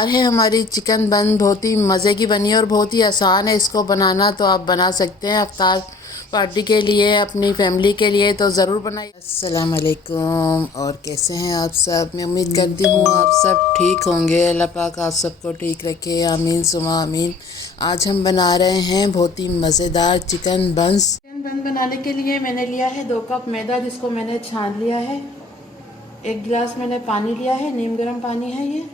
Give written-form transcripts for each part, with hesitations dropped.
तैयार है हमारी चिकन बन। बहुत ही मज़े की बनी है और बहुत ही आसान है इसको बनाना, तो आप बना सकते हैं इफ्तार पार्टी के लिए, अपनी फैमिली के लिए, तो ज़रूर बनाइए। अस्सलाम वालेकुम। और कैसे हैं आप सब? मैं उम्मीद करती हूँ आप सब ठीक होंगे। अल्लाह पाक आप सबको ठीक रखे, आमीन सुमा आमीन। आज हम बना रहे हैं बहुत ही मज़ेदार चिकन बंस। चिकन बन बनाने के लिए मैंने लिया है 2 कप मैदा, जिसको मैंने छान लिया है। 1 गिलास मैंने पानी लिया है, नीम गर्म पानी है ये।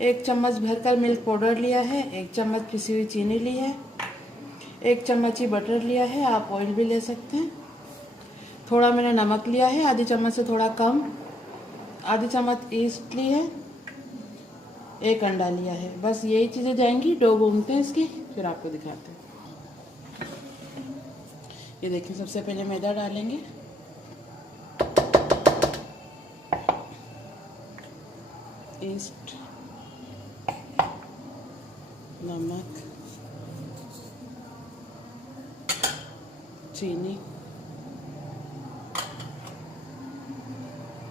1 चम्मच भरकर मिल्क पाउडर लिया है। 1 चम्मच पिसी हुई चीनी ली है। 1 चम्मच ही बटर लिया है, आप ऑयल भी ले सकते हैं। थोड़ा मैंने नमक लिया है, आधी चम्मच से थोड़ा कम। आधी चम्मच ईस्ट ली है। 1 अंडा लिया है। बस यही चीज़ें जाएंगी। डो गूंथते हैं इसकी, फिर आपको दिखाते हैं। ये देखिए, सबसे पहले मैदा डालेंगे। ईस्ट, नमक, चीनी,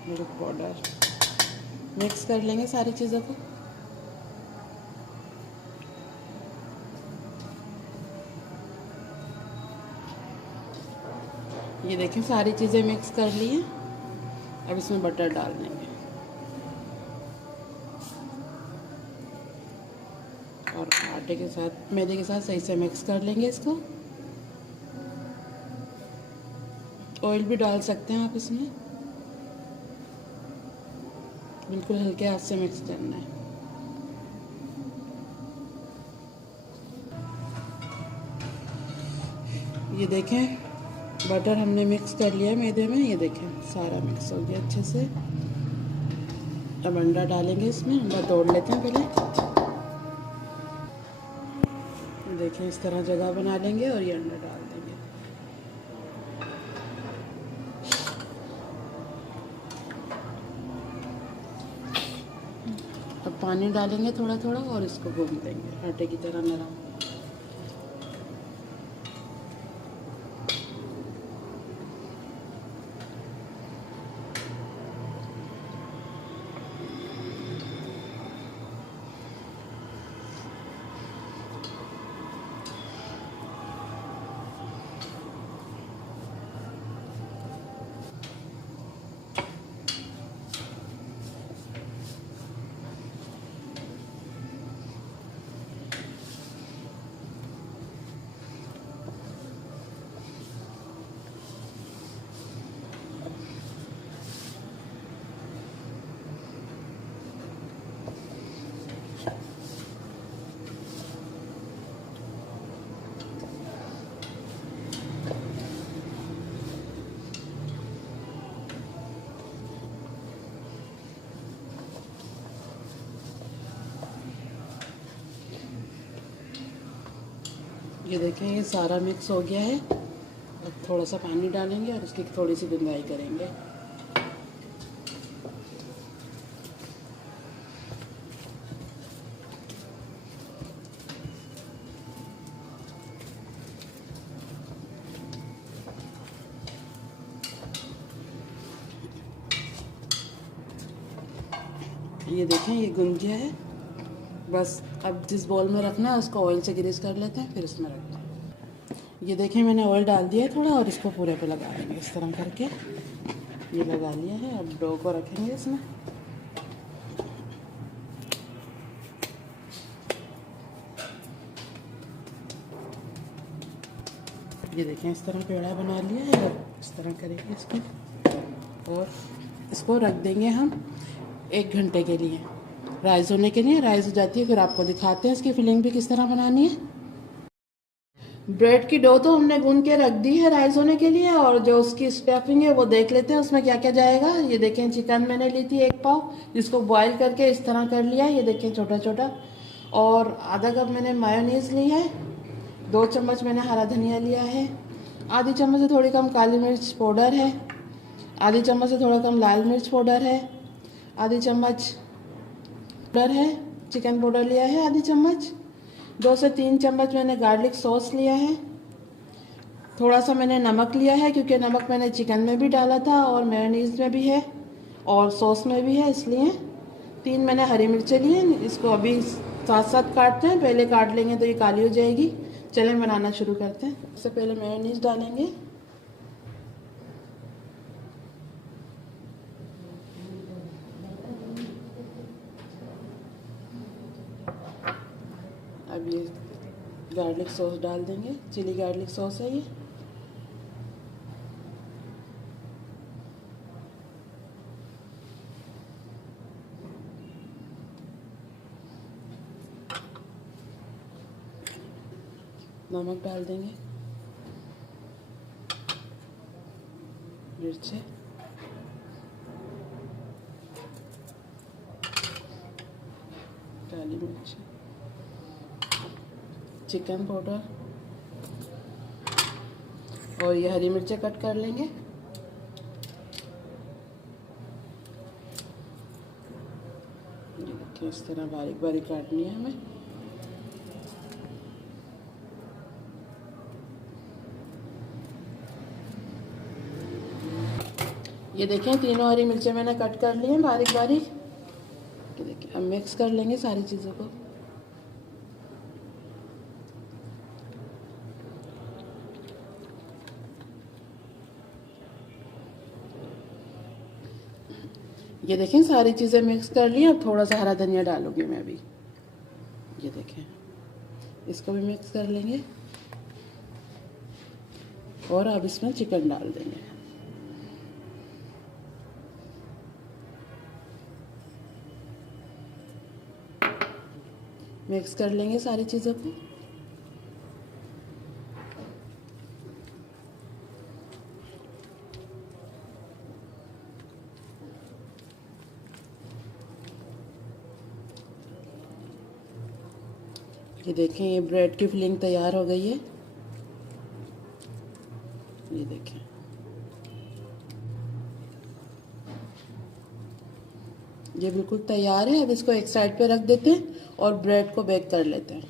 मिल्क पाउडर, मिक्स कर लेंगे सारी चीज़ों को। ये देखें, सारी चीज़ें मिक्स कर ली हैं। अब इसमें बटर डाल देंगे और आटे के साथ, मैदे के साथ सही से मिक्स कर लेंगे इसको। ऑयल भी डाल सकते हैं आप इसमें। बिल्कुल हल्के हाथ से मिक्स करना है। ये देखें, बटर हमने मिक्स कर लिया है मैदे में। ये देखें, सारा मिक्स हो गया अच्छे से। अब अंडा डालेंगे इसमें। अंडा तोड़ लेते हैं पहले। देखें, इस तरह जगह बना लेंगे और ये अंडा डाल देंगे। अब पानी डालेंगे थोड़ा थोड़ा और इसको भून देंगे आटे की तरह नरम। ये देखें, ये सारा मिक्स हो गया है। अब थोड़ा सा पानी डालेंगे और उसकी थोड़ी सी गुंदाई करेंगे। ये देखें, ये गुंद गया है। बस अब जिस बॉल में रखना है उसको ऑयल से ग्रीस कर लेते हैं, फिर इसमें रखते हैं। ये देखें, मैंने ऑयल डाल दिया है थोड़ा और इसको पूरे पे लगा देंगे इस तरह करके। ये लगा लिया है। अब डो को रखेंगे इसमें। ये देखें, इस तरह पेड़ा बना लिया है। अब इस तरह करेंगे इसको और इसको रख देंगे हम 1 घंटे के लिए राइस होने के लिए। राइस हो जाती है फिर आपको दिखाते हैं इसकी फिलिंग भी किस तरह बनानी है। ब्रेड की डो तो हमने गूंद के रख दी है राइस होने के लिए, और जो उसकी स्टफिंग है वो देख लेते हैं उसमें क्या क्या जाएगा। ये देखें, चिकन मैंने ली थी 1 पाव, जिसको बॉईल करके इस तरह कर लिया। ये देखें, छोटा छोटा। और आधा कप मैंने मायोनीज़ ली है। 2 चम्मच मैंने हरा धनिया लिया है। आधी चम्मच से थोड़ी कम काली मिर्च पाउडर है। आधी चम्मच से थोड़ा कम लाल मिर्च पाउडर है। आधी चम्मच पाउडर है, चिकन पाउडर लिया है आधी चम्मच। 2 से 3 चम्मच मैंने गार्लिक सॉस लिया है। थोड़ा सा मैंने नमक लिया है, क्योंकि नमक मैंने चिकन में भी डाला था और मेयोनीज़ में भी है और सॉस में भी है, इसलिए 3 मैंने हरी मिर्चें ली हैं, इसको अभी साथ साथ काटते हैं, पहले काट लेंगे तो ये काली हो जाएगी। चलें बनाना शुरू करते हैं। सबसे पहले मेयोनीज डालेंगे। अब ये गार्लिक सॉस डाल देंगे, चिली गार्लिक सॉस है ये। नमक डाल देंगे, मिर्चें, काली मिर्च, चिकन पाउडर और ये हरी मिर्चें कट कर लेंगे। ये देखिए इस तरह बारीक बारीक काटनी है हमें। ये देखें तीनों हरी मिर्चें मैंने कट कर ली हैं बारीक बारीक। ये देखिए अब मिक्स कर लेंगे सारी चीज़ों को। ये देखें सारी चीज़ें मिक्स कर ली। अब थोड़ा सा हरा धनिया डालूंगी मैं अभी। ये देखें इसको भी मिक्स कर लेंगे और अब इसमें चिकन डाल देंगे। मिक्स कर लेंगे सारी चीज़ों को। ये देखें ये ब्रेड की फिलिंग तैयार हो गई है। ये देखें ये बिल्कुल तैयार है। अब इसको एक साइड पे रख देते हैं और ब्रेड को बेक कर लेते हैं।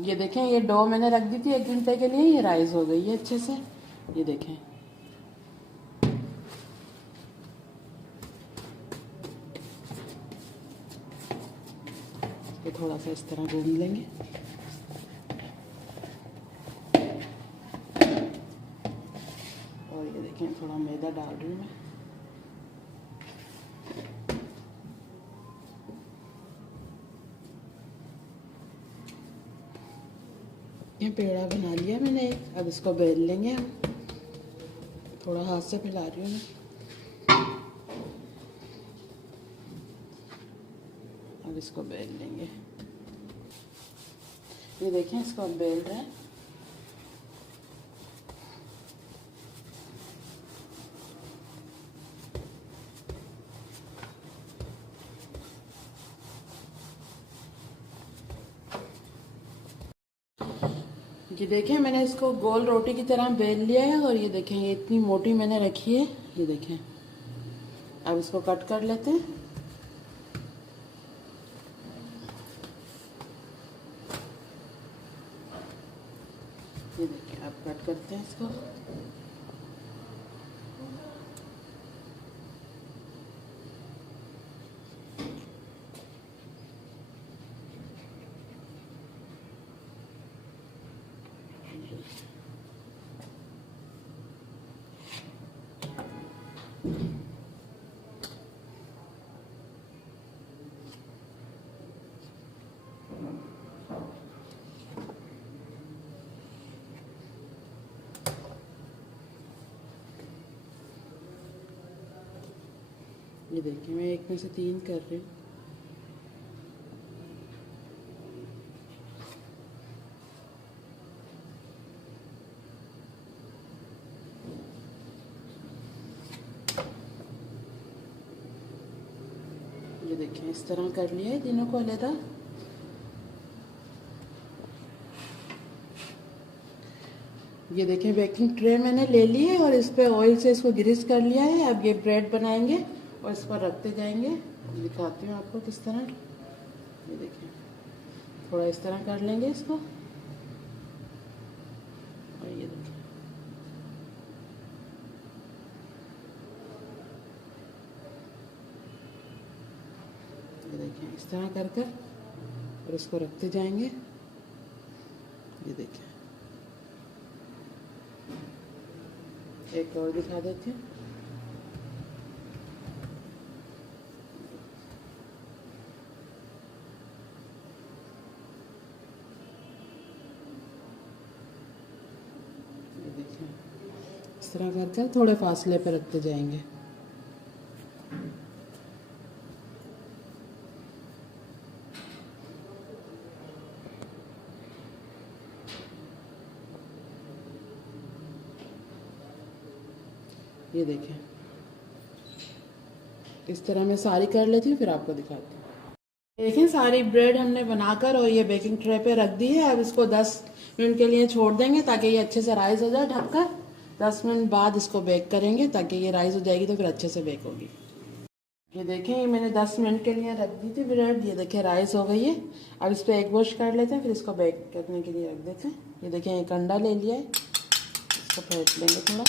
ये देखें ये डो मैंने रख दी थी 1 घंटे के लिए, ये राइस हो गई है अच्छे से। ये देखें इसको थोड़ा सा इस तरह गूंद लेंगे। और ये देखें थोड़ा मैदा डाल रही हूँ मैं। ये पेड़ा बना लिया मैंने एक। अब इसको बेल लेंगे हम। थोड़ा हाथ से फैला रही हूँ मैं। अब इसको बेल लेंगे। ये देखें इसको अब बेल रहे हैं। ये देखें मैंने इसको गोल रोटी की तरह बेल लिया है। और ये देखें ये इतनी मोटी मैंने रखी है। ये देखें अब इसको कट कर लेते हैं। ये देखें अब कट करते हैं इसको। ये देखिए मैं एक में से 3 कर रही हूँ। ये देखिए इस तरह कर लिया है तीनों को अलग। ये देखिए बेकिंग ट्रे मैंने ले ली है और इस पे ऑयल से इसको ग्रीस कर लिया है। अब ये ब्रेड बनाएंगे और इस पर रखते जाएंगे। दिखाती हूँ आपको किस तरह। ये देखिए थोड़ा इस तरह कर लेंगे इसको। और ये देखिए देखिए इस तरह कर कर और इसको रखते जाएंगे। ये देखिए एक और दिखा देते हैं। ये देखिए इस तरह कर कर थोड़े फासले पर रखते जाएंगे। ये देखें इस तरह मैं सारी कर लेती हूँ, फिर आपको दिखाती हूँ। देखें सारी ब्रेड हमने बनाकर और ये बेकिंग ट्रे पे रख दी है। अब इसको 10 मिनट के लिए छोड़ देंगे ताकि ये अच्छे से राइस हो जाए ढककर। 10 मिनट बाद इसको बेक करेंगे ताकि ये राइस हो जाएगी तो फिर अच्छे से बेक होगी। ये देखें ये मैंने 10 मिनट के लिए रख दी थी ब्रेड। ये देखें राइस हो गई है। अब इस पर एक वॉश कर लेते हैं, फिर इसको बेक करने के लिए रख देते हैं। ये देखें एक अंडा ले लिया है, इसको फेंट लेंगे थोड़ा।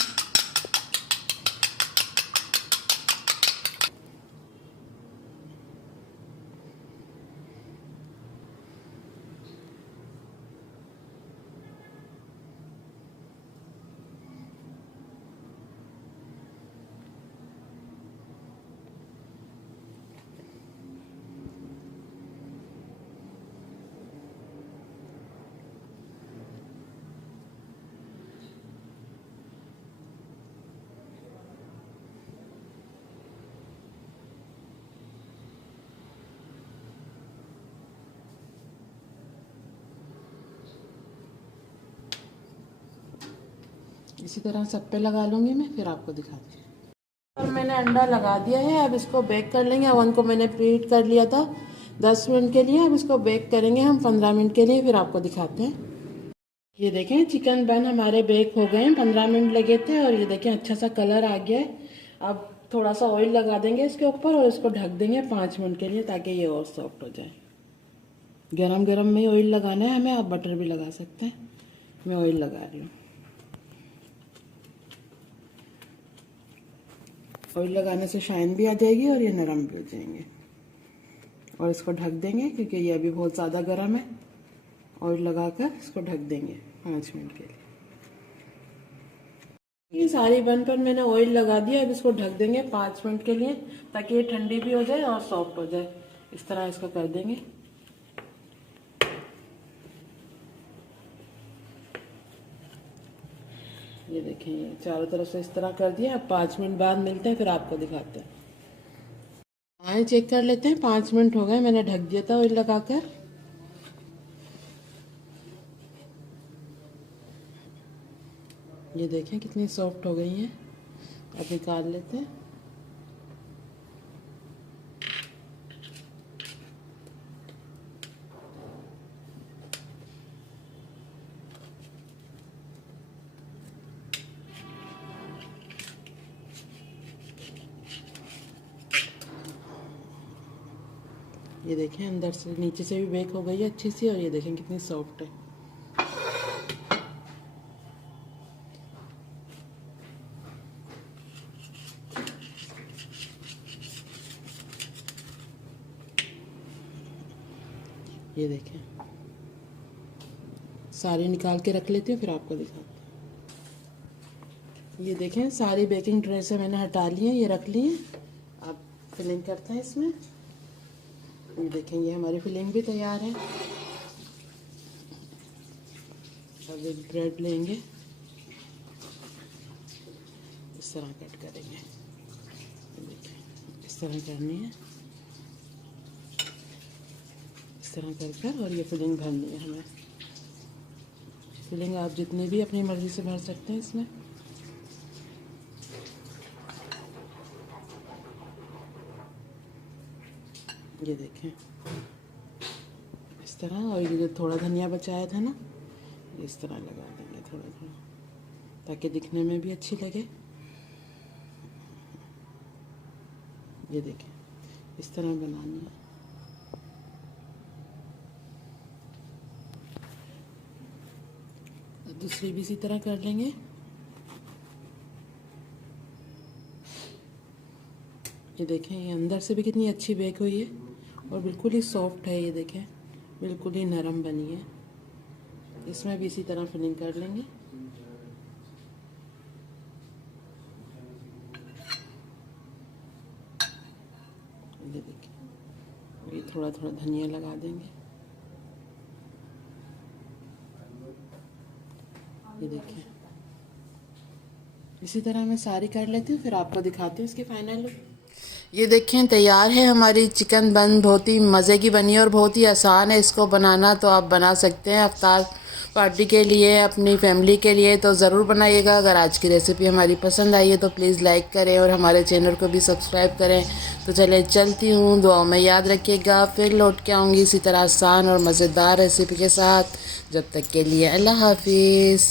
इसी तरह सब पे लगा लूँगी मैं, फिर आपको दिखाती हूँ। और मैंने अंडा लगा दिया है। अब इसको बेक कर लेंगे। ओवन को मैंने प्रीहीट कर लिया था 10 मिनट के लिए। अब इसको बेक करेंगे हम 15 मिनट के लिए, फिर आपको दिखाते हैं। ये देखें चिकन बन हमारे बेक हो गए हैं, 15 मिनट लगे थे और ये देखें अच्छा सा कलर आ गया है। अब थोड़ा सा ऑयल लगा देंगे इसके ऊपर और इसको ढक देंगे 5 मिनट के लिए ताकि ये और सॉफ्ट हो जाए। गरम गरम में ऑयल लगाना है हमें, आप बटर भी लगा सकते हैं। मैं ऑयल लगा रही हूँ। ऑयल लगाने से शाइन भी आ जाएगी और ये नरम भी हो जाएंगे। और इसको ढक देंगे क्योंकि ये अभी बहुत ज़्यादा गर्म है। ऑयल लगाकर इसको ढक देंगे 5 मिनट के लिए। ये सारी बन पर मैंने ऑयल लगा दिया। अब इसको ढक देंगे 5 मिनट के लिए ताकि ये ठंडी भी हो जाए और सॉफ्ट हो जाए। इस तरह इसको कर देंगे। ये देखें ये चारों तरफ से इस तरह कर दिया। अब 5 मिनट बाद मिलते हैं, फिर आपको दिखाते हैं। आए चेक कर लेते हैं। 5 मिनट हो गए, मैंने ढक दिया था ऑयल लगाकर। ये देखें कितनी सॉफ्ट हो गई हैं। अब निकाल लेते हैं। ये देखें अंदर से नीचे से भी बेक हो गई है अच्छी सी और ये देखें कितनी सॉफ्ट है। ये देखें सारी निकाल के रख लेती हूँ, फिर आपको दिखाती हूँ। ये देखें सारी बेकिंग ट्रे से मैंने हटा ली है, ये रख ली है। अब फिलिंग करते हैं इसमें। ये देखें ये हमारी फिलिंग भी तैयार है। अब एक ब्रेड लेंगे, इस तरह कट करेंगे। देखिए इस तरह करनी है, इस तरह कर कर और ये फिलिंग भरनी है हमें। फिलिंग आप जितनी भी अपनी मर्ज़ी से भर सकते हैं इसमें। ये देखें इस तरह। और ये जो थोड़ा धनिया बचाया था ना, इस तरह लगा देंगे थोड़ा थोड़ा ताकि दिखने में भी अच्छी लगे। ये देखें इस तरह बनानी है। दूसरी भी इसी तरह कर लेंगे। ये देखें ये अंदर से भी कितनी अच्छी बेक हुई है और बिल्कुल ही सॉफ्ट है। ये देखें, बिल्कुल ही नरम बनी है। इसमें भी इसी तरह फिलिंग कर लेंगे। ये देखिए, ये थोड़ा थोड़ा धनिया लगा देंगे। ये देखिए, इसी तरह मैं सारी कर लेती हूँ, फिर आपको दिखाती हूँ इसके फाइनल लुक। ये देखें, तैयार है हमारी चिकन बन। बहुत ही मज़े की बनी है और बहुत ही आसान है इसको बनाना, तो आप बना सकते हैं इफ्तार पार्टी के लिए, अपनी फैमिली के लिए। तो ज़रूर बनाइएगा। अगर आज की रेसिपी हमारी पसंद आई है तो प्लीज़ लाइक करें और हमारे चैनल को भी सब्सक्राइब करें। तो चले चलती हूँ, दुआ में याद रखिएगा। फिर लौट के आऊँगी इसी तरह आसान और मज़ेदार रेसिपी के साथ। जब तक के लिए अल्लाह हाफिज़।